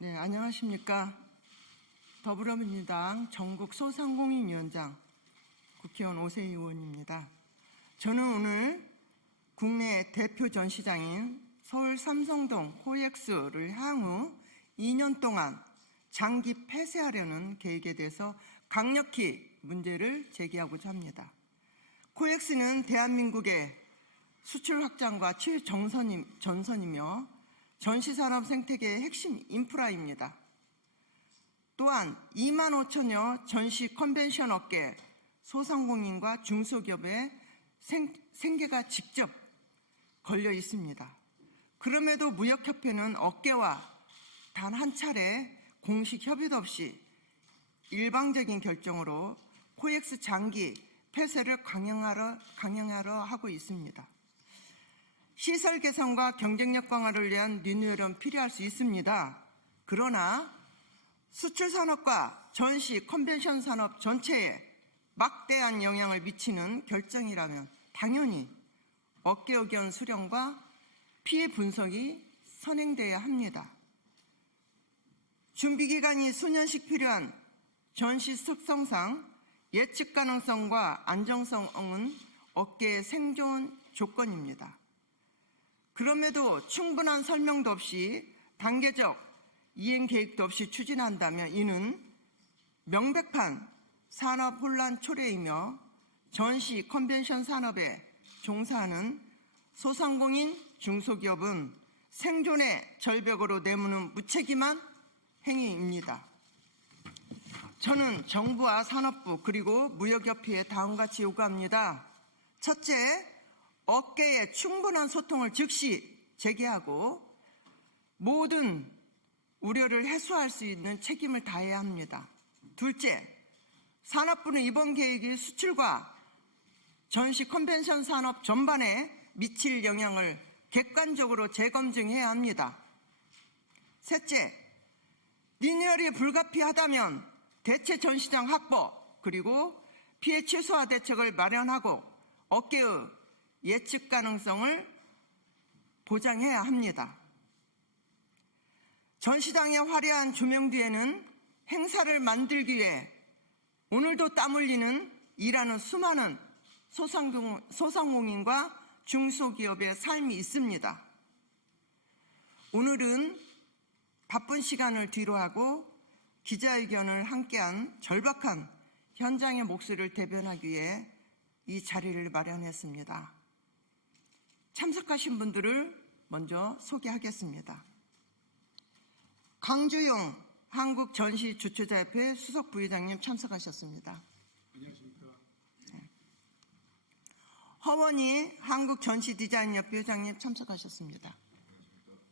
네, 안녕하십니까. 더불어민주당 전국 소상공인위원장 국회의원 오세희 의원입니다. 저는 오늘 국내 대표 전시장인 서울 삼성동 코엑스를 향후 2년 동안 장기 폐쇄하려는 계획에 대해서 강력히 문제를 제기하고자 합니다. 코엑스는 대한민국의 수출 확장과 최전선이며 전시산업 생태계의 핵심 인프라입니다. 또한 2만 5천여 전시 컨벤션 업계 소상공인과 중소기업의 생계가 직접 걸려 있습니다. 그럼에도 무역협회는 업계와 단 한 차례 공식 협의도 없이 일방적인 결정으로 코엑스 장기 폐쇄를 강행하려 하고 있습니다. 시설 개선과 경쟁력 강화를 위한 리뉴얼은 필요할 수 있습니다. 그러나 수출 산업과 전시 컨벤션 산업 전체에 막대한 영향을 미치는 결정이라면 당연히 업계 의견 수렴과 피해 분석이 선행돼야 합니다. 준비 기간이 수년씩 필요한 전시 특성상 예측 가능성과 안정성은 업계의 생존 조건입니다. 그럼에도 충분한 설명도 없이 단계적 이행 계획도 없이 추진한다면 이는 명백한 산업 혼란 초래이며 전시 컨벤션 산업에 종사하는 소상공인 중소기업은 생존의 절벽으로 내모는 무책임한 행위입니다. 저는 정부와 산업부 그리고 무역협회에 다음과 같이 요구합니다. 첫째, 업계의 충분한 소통을 즉시 재개하고 모든 우려를 해소할 수 있는 책임을 다해야 합니다. 둘째, 산업부는 이번 계획이 수출과 전시 컨벤션 산업 전반에 미칠 영향을 객관적으로 재검증해야 합니다. 셋째, 리뉴얼이 불가피하다면 대체 전시장 확보 그리고 피해 최소화 대책을 마련하고 업계의 예측 가능성을 보장해야 합니다. 전시장의 화려한 조명 뒤에는 행사를 만들기 위해 오늘도 땀 흘리는 일하는 수많은 소상공인과 중소기업의 삶이 있습니다. 오늘은 바쁜 시간을 뒤로하고 기자회견을 함께한 절박한 현장의 목소리를 대변하기 위해 이 자리를 마련했습니다. 참석하신 분들을 먼저 소개하겠습니다. 강주용 한국전시주최자협회 수석부회장님 참석하셨습니다. 안녕하십니까. 네. 허원희 한국전시디자인협회 회장님 참석하셨습니다. 안녕하십니까.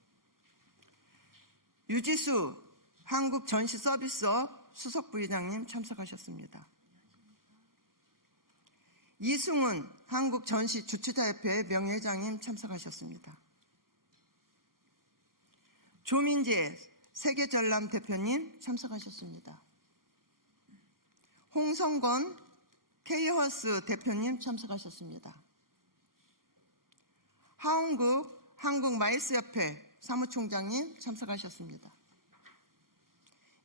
유지수 한국전시서비스업 수석부회장님 참석하셨습니다. 이승훈 한국전시주최자협회 명예회장님 참석하셨습니다. 조민재 세계전람 대표님 참석하셨습니다. 홍성건 K허스 대표님 참석하셨습니다. 하홍국 한국마이스협회 사무총장님 참석하셨습니다.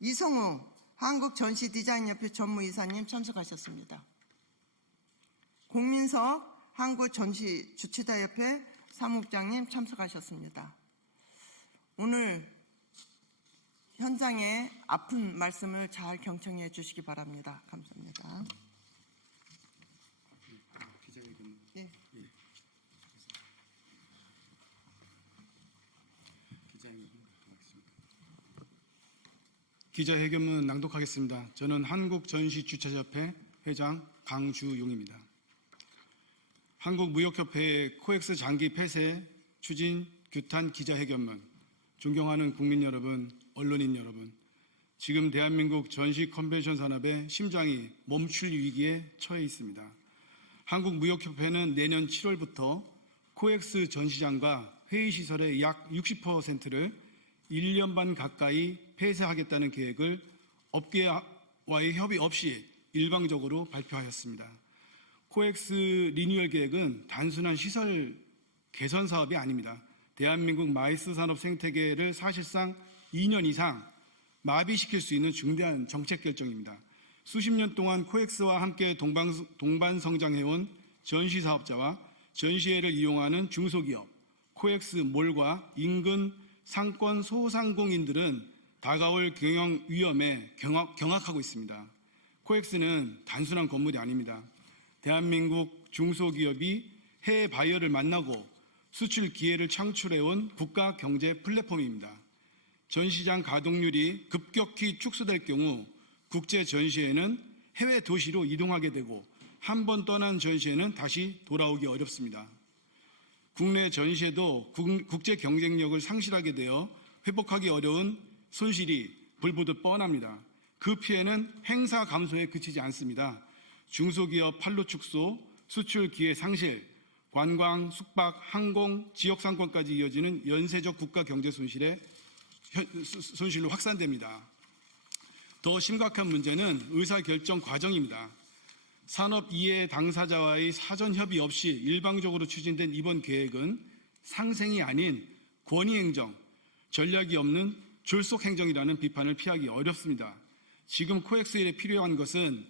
이성우 한국전시디자인협회 전무이사님 참석하셨습니다. 공민석 한국전시주최자협회 사무국장님 참석하셨습니다. 오늘 현장의 아픈 말씀을 잘 경청해 주시기 바랍니다. 감사합니다. 기자회견. 네. 예. 기자회견 하겠습니다. 기자회견문 낭독하겠습니다. 저는 한국전시주최자협회 회장 강주용입니다. 한국무역협회의 코엑스 장기 폐쇄 추진 규탄 기자회견문. 존경하는 국민 여러분, 언론인 여러분, 지금 대한민국 전시 컨벤션 산업의 심장이 멈출 위기에 처해 있습니다. 한국무역협회는 내년 7월부터 코엑스 전시장과 회의시설의 약 60%를 1년 반 가까이 폐쇄하겠다는 계획을 업계와의 협의 없이 일방적으로 발표하였습니다. 코엑스 리뉴얼 계획은 단순한 시설 개선 사업이 아닙니다. 대한민국 마이스 산업 생태계를 사실상 2년 이상 마비시킬 수 있는 중대한 정책 결정입니다. 수십 년 동안 코엑스와 함께 동반 성장해온 전시 사업자와 전시회를 이용하는 중소기업, 코엑스 몰과 인근 상권 소상공인들은 다가올 경영 위험에 경악하고 있습니다. 코엑스는 단순한 건물이 아닙니다. 대한민국 중소기업이 해외 바이어를 만나고 수출 기회를 창출해온 국가 경제 플랫폼입니다. 전시장 가동률이 급격히 축소될 경우 국제 전시회는 해외 도시로 이동하게 되고 한 번 떠난 전시회는 다시 돌아오기 어렵습니다. 국내 전시회도 국제 경쟁력을 상실하게 되어 회복하기 어려운 손실이 불보듯 뻔합니다. 그 피해는 행사 감소에 그치지 않습니다. 중소기업 판로 축소, 수출 기회 상실, 관광, 숙박, 항공, 지역 상권까지 이어지는 연쇄적 국가 경제 손실로 확산됩니다. 더 심각한 문제는 의사결정 과정입니다. 산업 이해 당사자와의 사전 협의 없이 일방적으로 추진된 이번 계획은 상생이 아닌 권위행정, 전략이 없는 졸속행정이라는 비판을 피하기 어렵습니다. 지금 코엑스에 필요한 것은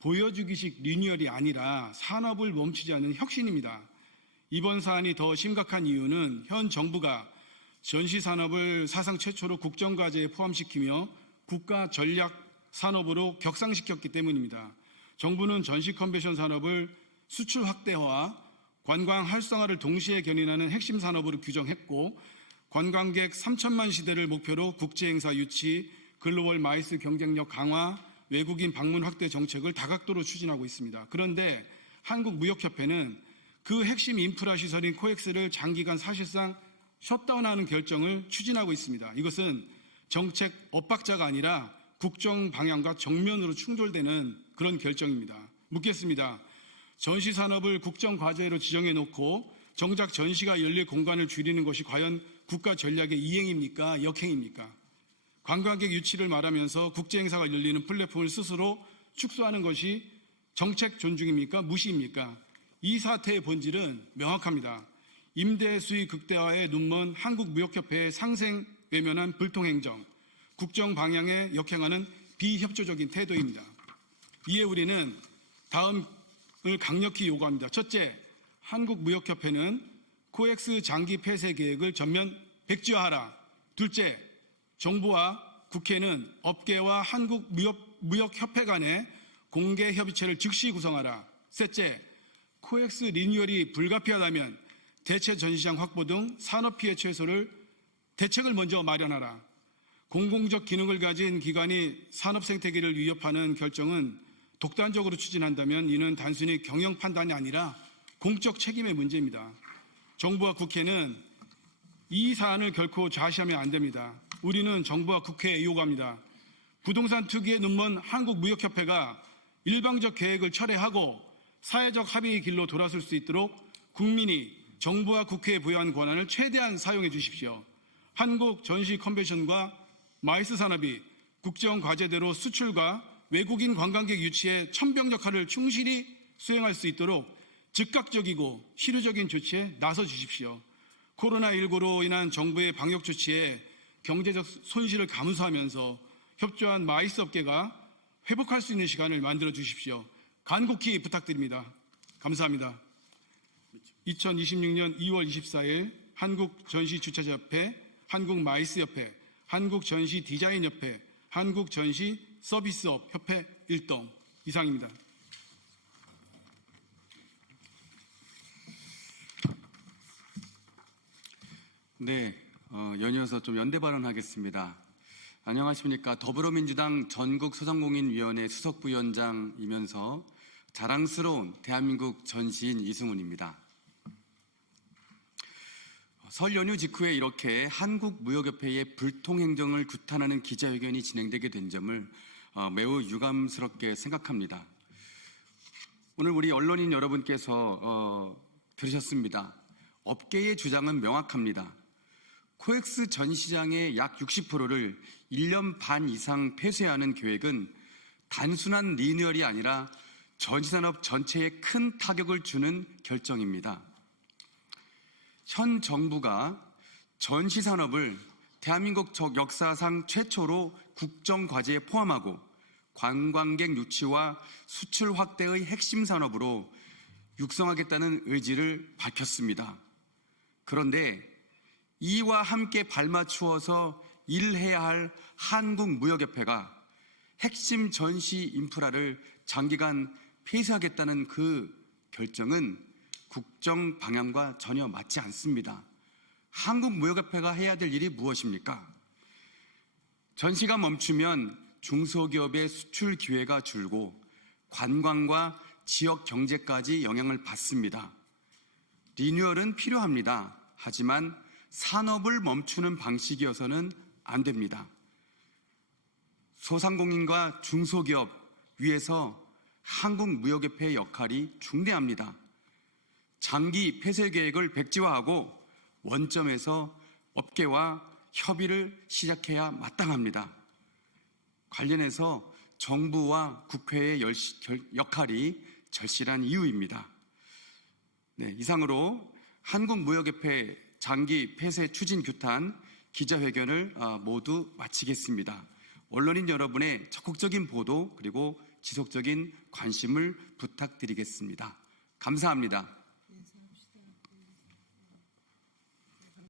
보여주기식 리뉴얼이 아니라 산업을 멈추지 않는 혁신입니다. 이번 사안이 더 심각한 이유는 현 정부가 전시산업을 사상 최초로 국정과제에 포함시키며 국가 전략 산업으로 격상시켰기 때문입니다. 정부는 전시 컨벤션 산업을 수출 확대화와 관광 활성화를 동시에 견인하는 핵심 산업으로 규정했고 관광객 3천만 시대를 목표로 국제행사 유치, 글로벌 마이스 경쟁력 강화, 외국인 방문 확대 정책을 다각도로 추진하고 있습니다. 그런데 한국무역협회는 그 핵심 인프라 시설인 코엑스를 장기간 사실상 셧다운하는 결정을 추진하고 있습니다. 이것은 정책 엇박자가 아니라 국정 방향과 정면으로 충돌되는 그런 결정입니다. 묻겠습니다. 전시산업을 국정과제로 지정해놓고 정작 전시가 열릴 공간을 줄이는 것이 과연 국가 전략의 이행입니까? 역행입니까? 관광객 유치를 말하면서 국제행사가 열리는 플랫폼을 스스로 축소하는 것이 정책 존중입니까? 무시입니까? 이 사태의 본질은 명확합니다. 임대 수익 극대화에 눈먼 한국무역협회의 상생 외면한 불통행정, 국정 방향에 역행하는 비협조적인 태도입니다. 이에 우리는 다음을 강력히 요구합니다. 첫째, 한국무역협회는 코엑스 장기 폐쇄 계획을 전면 백지화하라. 둘째, 정부와 국회는 업계와 한국무역협회 간의 공개협의체를 즉시 구성하라. 셋째, 코엑스 리뉴얼이 불가피하다면 대체 전시장 확보 등 산업피해 최소를 대책을 먼저 마련하라. 공공적 기능을 가진 기관이 산업 생태계를 위협하는 결정은 독단적으로 추진한다면 이는 단순히 경영 판단이 아니라 공적 책임의 문제입니다. 정부와 국회는 이 사안을 결코 좌시하면 안 됩니다. 우리는 정부와 국회에 요구합니다. 부동산 투기에 눈먼 한국무역협회가 일방적 계획을 철회하고 사회적 합의의 길로 돌아설 수 있도록 국민이 정부와 국회에 부여한 권한을 최대한 사용해 주십시오. 한국 전시 컨벤션과 마이스 산업이 국정 과제대로 수출과 외국인 관광객 유치에 천병 역할을 충실히 수행할 수 있도록 즉각적이고 실효적인 조치에 나서 주십시오. 코로나19로 인한 정부의 방역 조치에 경제적 손실을 감수하면서 협조한 마이스 업계가 회복할 수 있는 시간을 만들어 주십시오. 간곡히 부탁드립니다. 감사합니다. 2026년 2월 24일 한국전시주최자협회, 한국마이스협회, 한국전시디자인협회, 한국전시서비스업협회 일동 이상입니다. 네, 연이어서 좀 연대 발언하겠습니다. 안녕하십니까. 더불어민주당 전국소상공인위원회 수석부위원장이면서 자랑스러운 대한민국 전시인 이승훈입니다. 설 연휴 직후에 이렇게 한국무역협회의 불통행정을 규탄하는 기자회견이 진행되게 된 점을 매우 유감스럽게 생각합니다. 오늘 우리 언론인 여러분께서 들으셨습니다. 업계의 주장은 명확합니다. 코엑스 전시장의 약 60%를 1년 반 이상 폐쇄하는 계획은 단순한 리뉴얼이 아니라 전시산업 전체에 큰 타격을 주는 결정입니다. 현 정부가 전시 산업을 대한민국 역사상 최초로 국정과제에 포함하고 관광객 유치와 수출 확대의 핵심 산업으로 육성하겠다는 의지를 밝혔습니다. 그런데 이와 함께 발맞추어서 일해야 할 한국무역협회가 핵심 전시 인프라를 장기간 폐쇄하겠다는 그 결정은 국정 방향과 전혀 맞지 않습니다. 한국무역협회가 해야 될 일이 무엇입니까? 전시가 멈추면 중소기업의 수출 기회가 줄고 관광과 지역 경제까지 영향을 받습니다. 리뉴얼은 필요합니다. 하지만 산업을 멈추는 방식이어서는 안 됩니다. 소상공인과 중소기업 위에서 한국무역협회의 역할이 중대합니다. 장기 폐쇄 계획을 백지화하고 원점에서 업계와 협의를 시작해야 마땅합니다. 관련해서 정부와 국회의 역할이 절실한 이유입니다. 네, 이상으로 한국무역협회 장기 폐쇄 추진 규탄 기자회견을 모두 마치겠습니다. 언론인 여러분의 적극적인 보도 그리고 지속적인 관심을 부탁드리겠습니다. 감사합니다.